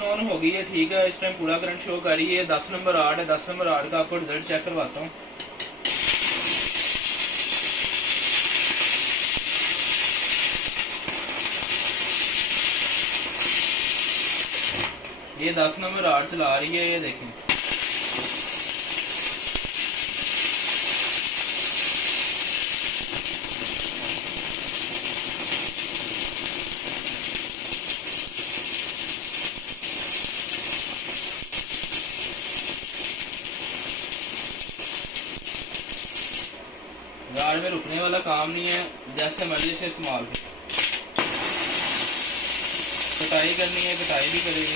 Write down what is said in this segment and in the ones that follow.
Machine on हो गई है, ठीक है। इस टाइम पूरा करंट शो कर रही है। 10 नंबर आर्ट है। 10 नंबर आर्ट का आपको रिजल्ट चेक करवाता हूँ। ये 10 नंबर आर्ट चला रही है, ये देखें। गाड़ में रुकने वाला काम नहीं है, जैसे मर्जी से इस्तेमाल करें। कटाई करनी है, कटाई भी करेगी।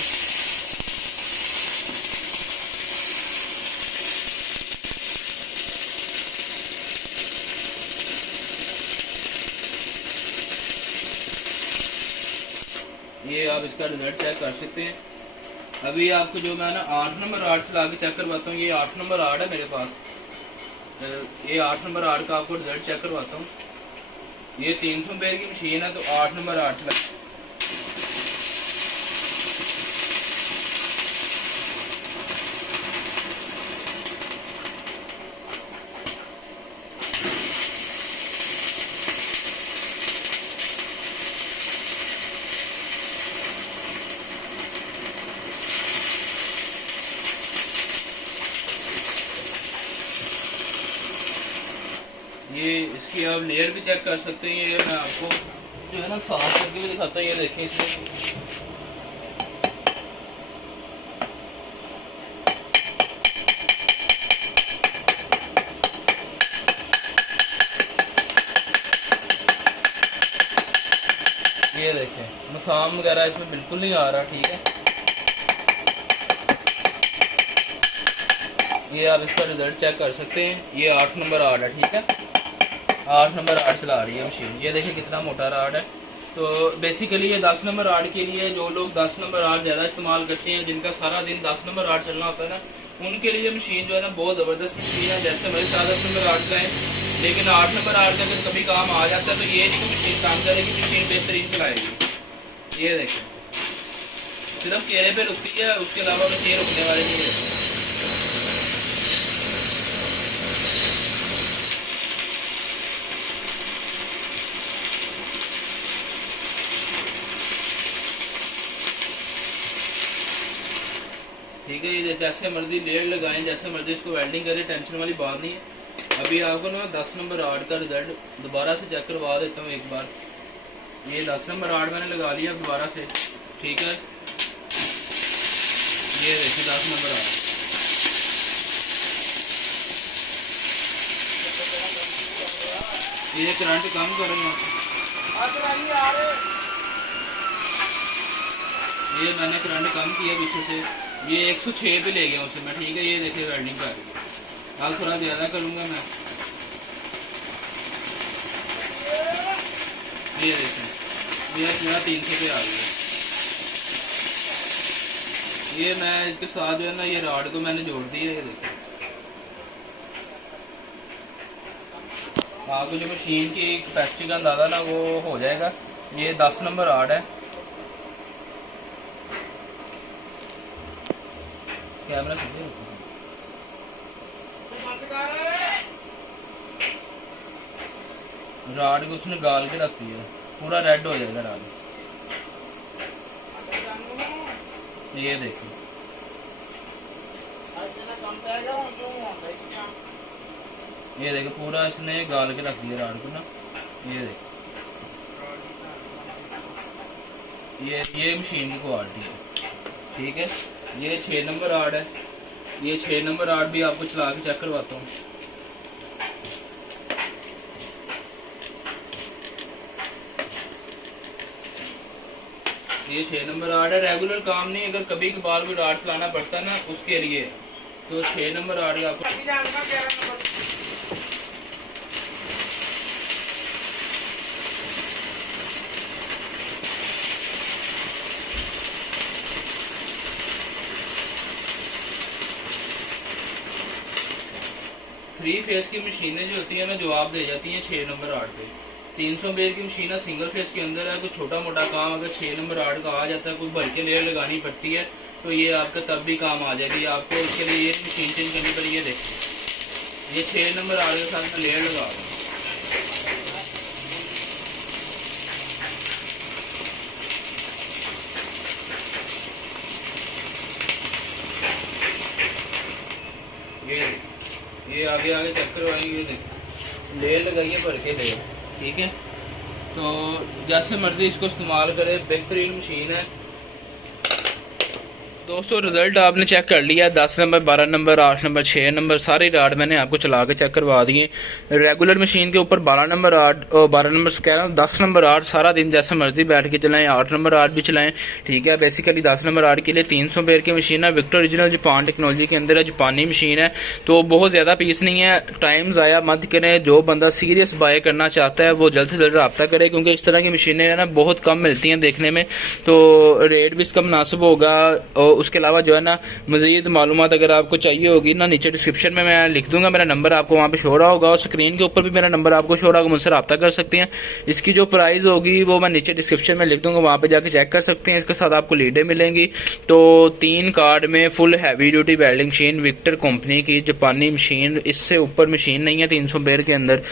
ये आप इसका रिजल्ट चेक कर सकते हैं। अभी आपको जो मैं ना 8 नंबर आर्ट चला के चेक करवाता हूँ। ये 8 नंबर आर्ट है मेरे पास। ये 8 नंबर आर्ट का आपको रिजल्ट चेक करवाता हूँ। ये 300 एम्पेयर की मशीन है, तो 8 नंबर आर्ट चला। ये इसकी आप लेयर भी चेक कर सकते हैं। ये मैं आपको जो है ना साफ करके भी दिखाता हूँ। ये देखें इसमें ये देखें मसाम वगैरह इसमें बिल्कुल नहीं आ रहा, ठीक है। ये आप इसका रिजल्ट चेक कर सकते हैं। ये 8 नंबर आर्ट है, ठीक है। 8 नंबर आर्ट चला रही है मशीन। ये देखिए कितना मोटा राड है। तो बेसिकली ये 10 नंबर आर्ट के लिए, जो लोग 10 नंबर आर्ट ज़्यादा इस्तेमाल करते हैं, जिनका सारा दिन 10 नंबर आर्ट चलना होता है ना, उनके लिए मशीन जो है ना बहुत ज़बरदस्त मशीन है। जैसे मेरे साथ 10 नंबर आर्ट का है, लेकिन 8 नंबर आर्ट का अगर कभी काम आ जाता है तो ये नहीं कि मशीन काम करेगी, मशीन बेहतरीन चलाएगी। ये देखें सिर्फ चेहरे पे रुकती है, उसके अलावा मशीन रुकने वाली नहीं है। ठीक है। ये जैसे मर्जी लेयर लगाएं, जैसे मर्जी इसको वेल्डिंग करें, टेंशन वाली बात नहीं है। अभी आपको ना 10 नंबर आर्ट का रिजल्ट दोबारा से चेक करवा देता हूँ एक बार। ये 10 नंबर आर्ट मैंने लगा लिया दोबारा से, ठीक है। ये देखिए 10 नंबर आर्ट। ये करंट कम करूँगा। ये मैंने करंट कम किया पीछे से। ये 106 पे ले गया उसे मैं, ठीक है। ये देखिए वेल्डिंग कर रही है। आज थोड़ा ज़्यादा करूँगा मैं। ये देखें ये पूरा 300 पे आ गया। ये मैं इसके साथ जो है ना, ये रॉड को मैंने जोड़ दिया। ये देखें आपको जो मशीन की कैपेसिटी का अंदाज़ा ना वो हो जाएगा। ये 10 नंबर रॉड है। कैमरा सीधे राड को उसने गाल के रख दिया, पूरा रेड हो जाएगा राड। ये देखिए ये देखिए पूरा इसने गाल के रख दिया राड को ना। ये देखिए ये मशीन की क्वालिटी है, ठीक है। ये 6 नंबर राड है। ये 6 नंबर राड भी आपको चला के चेक करवाता हूँ। ये 6 नंबर राड है। रेगुलर काम नहीं, अगर कभी कभार कोई राड चलाना पड़ता है ना उसके लिए, तो 6 नंबर राड आपको। थ्री फेस की मशीनें जो होती है ना, जवाब दे जाती हैं 6 नंबर राड पे। 300 एम्पेयर की मशीन है, सिंगल फेस के अंदर है। कोई छोटा मोटा काम अगर 6 नंबर राड का आ जाता है, कोई भर के लेयर लगानी पड़ती है, तो ये आपका तब भी काम आ जाएगी। आपको इसके लिए ये मशीन चेंज करनी पड़ेगी। ये देखिए, ये 6 नंबर राड के साथ मैं लेयर लगा रहा हूँ। ये आगे आगे चेक करवाएंगे। ये देखिए, लेयर लगाइए भर के लेयर, ठीक है। तो जैसे मर्जी इसको इस्तेमाल करें, बेहतरीन मशीन है दोस्तों। रिजल्ट आपने चेक कर लिया, 10 नंबर, 12 नंबर, 8 नंबर, 6 नंबर सारे राड मैंने आपको चला के चेक करवा दिए। रेगुलर मशीन के ऊपर 12 नंबर राड और 12 नंबर कह रहा हूँ 10 नंबर राड सारा दिन जैसे मर्जी बैठ के चलाएं, 8 नंबर राड भी चलाएं, ठीक है। बेसिकली 10 नंबर राड के लिए 300 एम्पेयर की मशीन है। विक्टर ओरिजिनल जापान टेक्नोलॉजी के अंदर है, जापानी मशीन है, तो बहुत ज़्यादा पीस नहीं है। टाइम ज़ाया मत करें। जो बंदा सीरियस बाय करना चाहता है वो जल्द से जल्द रब्ता करे, क्योंकि इस तरह की मशीनें है ना बहुत कम मिलती हैं देखने में, तो रेट भी इसका मुनासिब होगा। और उसके अलावा जो है ना मजीद मालूमात अगर आपको चाहिए होगी ना, नीचे डिस्क्रिप्शन में मैं लिख दूंगा, मेरा नंबर आपको वहाँ पे शो रहा होगा, और स्क्रीन के ऊपर भी मेरा नंबर आपको शो रहा होगा, मुझसे रब्ता कर सकते हैं। इसकी जो प्राइस होगी वो मैं नीचे डिस्क्रिप्शन में लिख दूंगा, वहाँ पे जाके चेक कर सकते हैं। इसके साथ आपको लीडें मिलेंगी। तो 3 कार्ड में full heavy duty welding machine, Victor company की जापानी मशीन, इससे ऊपर मशीन नहीं है 300 एम्पेयर के अंदर।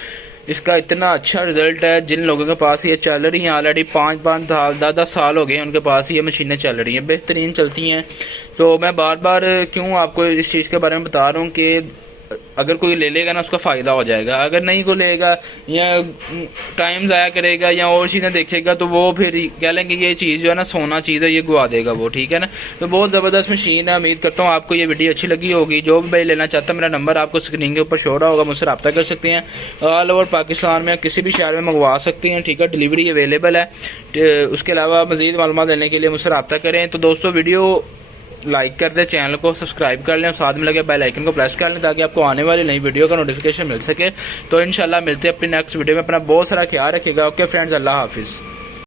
इसका इतना अच्छा रिजल्ट है। जिन लोगों के पास ये चल रही हैं ऑलरेडी 5-5 साल 10 साल हो गए उनके पास ये मशीनें चल रही हैं, बेहतरीन चलती हैं। तो मैं बार बार क्यों आपको इस चीज़ के बारे में बता रहा हूँ कि अगर कोई ले लेगा ना उसका फ़ायदा हो जाएगा। अगर नहीं को लेगा या टाइम ज़ाया करेगा या और चीज़ें देखेगा तो वो फिर कह लेंगे ये चीज़ जो है ना सोना चीज़ है, ये गुआ देगा वो, ठीक है ना। तो बहुत ज़बरदस्त मशीन है। उम्मीद करता हूँ आपको ये वीडियो अच्छी लगी होगी। जो भी भाई लेना चाहता है मेरा नंबर आपको स्क्रीन के ऊपर शो रहा होगा, मुझसे रब्ता कर सकते हैं। ऑल ओवर पाकिस्तान में किसी भी शहर में मंगवा सकते हैं, ठीक है। डिलीवरी अवेलेबल है। उसके अलावा मज़ीद मालूमात लेने के लिए मुझसे रब्ता करें। तो दोस्तों वीडियो लाइक कर दें, चैनल को सब्सक्राइब कर लें और साथ में लगे बेल आइकन को प्रेस कर लें ताकि आपको आने वाली नई वीडियो का नोटिफिकेशन मिल सके। तो इंशाल्लाह मिलते हैं अपनी नेक्स्ट वीडियो में। अपना बहुत सारा ख्याल रखिएगा। ओके फ्रेंड्स, अल्लाह हाफिज़।